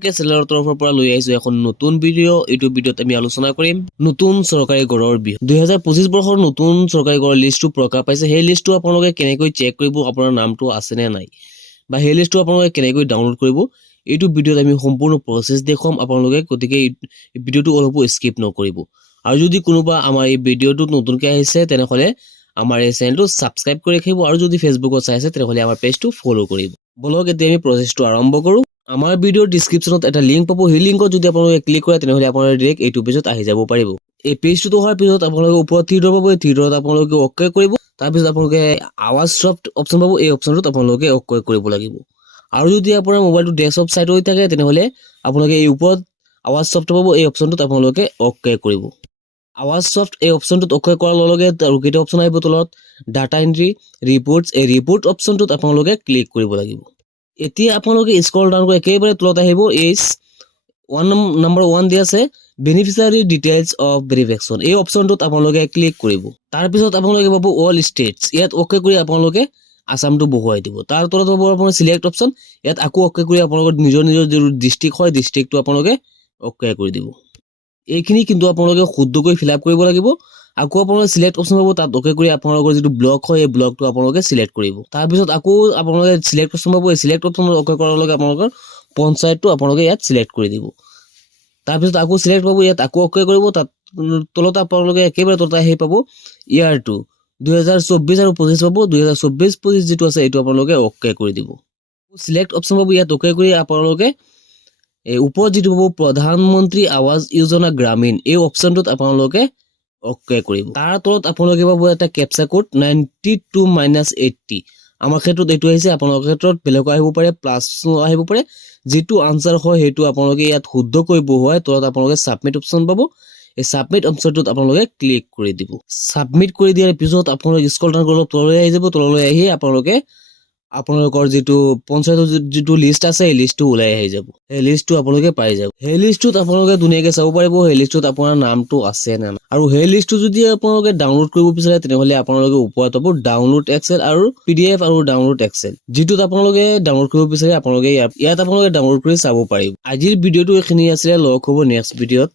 আপোনালোকে চেনেলৰ তৰফৰ পৰা লৈ আহিছো এখন নতুন ভিডিঅ'। এইটো ভিডিঅ'ত আমি আলোচনা কৰিম নতুন চৰকাৰী গড়ৰ বিষয়ে। 2025 বৰ্ষৰ নতুন চৰকাৰী গড়ৰ লিষ্টটো প্ৰকাশ পাইছে। সেই লিষ্টটো আপোনালোকে কেনেকৈ চেক কৰিব, আপোনাৰ নামটো আছে নে নাই, বা সেই লিষ্টটো আপোনালোকে কেনেকৈ ডাউনলোড কৰিব, এইটো ভিডিঅ'ত আমি সম্পূৰ্ণ প্ৰচেছ দেখুৱাম আপোনালোকে। গতিকে এই ভিডিঅ'টো অলপো স্কিপ নকৰিব। আৰু যদি কোনোবা আমাৰ এই ভিডিঅ'টোত নতুনকৈ আহিছে তেনেহ'লে আমাৰ এই চেনেলটো সাবস্ক্ৰাইব কৰি ৰাখিব। আৰু যদি ফেচবুকত চাই আছে তেনেহ'লে আমাৰ পেজটো ফলো কৰিব। বলক এতিয়া আমি প্ৰচেছটো আৰম্ভ কৰোঁ। আমাৰ ভিডিঅ'ৰ ডিসক্ৰিপশনত এটা লিংক পাব। সেই লিংকত যদি আপোনালোকে ক্লিক কৰে তেনেহ'লে আপোনালোকে ডাইৰেক্ট এইটো পেজত আহি যাব পাৰিব। এই পেজটো হোৱাৰ পিছত আপোনালোকে ওপৰত থ্ৰী ডট পাব। এই থ্ৰী ডট আপোনালোকে অ'কে কৰিব। তাৰপিছত আপোনালোকে আৱাজ সফট অপশ্যন পাব। এই অপশ্যনটোত আপোনালোকে অ'কে কৰিব লাগিব। আৰু যদি আপোনাৰ মোবাইলটো ডেস্কটপ সাইড হৈ থাকে তেনেহ'লে আপোনালোকে এই ওপৰত আৱাজ সফট পাব। এই অপশ্যনটোত আপোনালোকে অ'কে কৰিব। আৱাজ সফট এই অপশ্যনটোত অ'কে কৰাৰ লগে লগে আৰু কেইটা অপশ্যন আহিব তলত, ডাটা এন্ট্ৰি, ৰিপৰ্টছ। এই ৰিপৰ্ট অপশ্যনটোত আপোনালোকে ক্লিক কৰিব লাগিব। এতিয়া আপোনালোকে স্ক্ৰল ডাউন কৰি একেবাৰে তলত আহিব। এইচ নম্বৰ 1 দিয়া আছে বেনিফিচিয়াৰী ডিটেইলছ অফ ভেৰিফিকেশ্যন। এই অপশ্যনটোত আপোনালোকে ক্লিক কৰিব। তাৰপিছত আপোনালোকে পাব অল ষ্টেটছ। ইয়াত অ'কে কৰি আপোনালোকে আসামটো বহুৱাই দিব। তাৰ তলত পাব আপোনাৰ চিলেক্ট অপশ্যন। ইয়াত আকৌ অ'কে কৰি আপোনালোকৰ নিজৰ যিটো ডিষ্ট্ৰিক্ট হয় ডিষ্ট্ৰিক্টটো আপোনালোকে অ'কে কৰি দিব। এইখিনি কিন্তু আপোনালোকে শুদ্ধকৈ ফিল আপ কৰিব লাগিব। আকৌ আপোনালোকে চিলেক্ট অপশ্যন পাব, তাত অ'কে কৰি আপোনালোকৰ যিটো ব্লক হয় এই ব্লকটো আপোনালোকে চিলেক্ট কৰিব। তাৰপিছত আকৌ আপোনালোকে চিলেক্ট অপশ্যন পাব। এই চিলেক্ট অপশ্যনত অ'কে কৰাৰ লগে আপোনালোকৰ পঞ্চায়তটো আপোনালোকে ইয়াত চিলেক্ট কৰি দিব। তাৰপিছত আকৌ চিলেক্ট পাব, ইয়াত আকৌ অ'কে কৰিব। তাত তলত আপোনালোকে একেবাৰে তলত আহি পাব ইয়াৰটো 2024 আৰু 25 পাব। 2024-25 যিটো আছে এইটো আপোনালোকে অ'কে কৰি দিব। চিলেক্ট অপশ্যন পাব, ইয়াত অ'কে কৰি আপোনালোকে এই ওপৰত যিটো পাব প্ৰধানমন্ত্ৰী আৱাস যোজনা গ্ৰামীণ, এই অপশ্যনটোত আপোনালোকে অ'কে কৰিব। তাৰ তলত আপোনালোকে পাব এটা কেপচা কোড 92-80। আমাৰ ক্ষেত্ৰত এইটো আহিছে, আপোনালোকৰ ক্ষেত্ৰত বেলেগ আহিব পাৰে, প্লাছ আহিব পাৰে। যিটো আনসাৰ হয় সেইটো আপোনালোকে ইয়াত শুদ্ধকৈ বহুৱাই তলত আপোনালোকে সাবমিট অপশ্যন পাব। এই সাবমিট অপশ্যনটোত আপোনালোকে ক্লিক কৰি দিব। সাবমিট কৰি দিয়াৰ পিছত আপোনালোকে স্ক্ৰল ডাউন কৰি অলপ তললৈ আহি যাব। তললৈ আহি আপোনালোকে আপোনালোকৰ যিটো পঞ্চায়তৰ যিটো লিষ্ট আছে এই লিষ্টটো ওলাই আহি যাব। এই লিষ্টটো আপোনালোকে পাই যাব। সেই লিষ্টটোত আপোনালোকে ধুনীয়াকৈ চাব পাৰিব সেই লিষ্টটোত আপোনাৰ নামটো আছে নে নাই। আৰু সেই লিষ্টটো যদি আপোনালোকে ডাউনলোড কৰিব বিচাৰে তেনেহ'লে আপোনালোকে ওপৰত পাব ডাউনলোড এক্সেল আৰু PDF আৰু ডাউনলোড এক্সেল। যিটোত আপোনালোকে ডাউনলোড কৰিব বিচাৰে আপোনালোকে ইয়াত আপোনালোকে ডাউনলোড কৰি চাব পাৰিব। আজিৰ ভিডিঅ'টো এইখিনি আছিলে। লগ হ'ব নেক্সট ভিডিঅ'ত।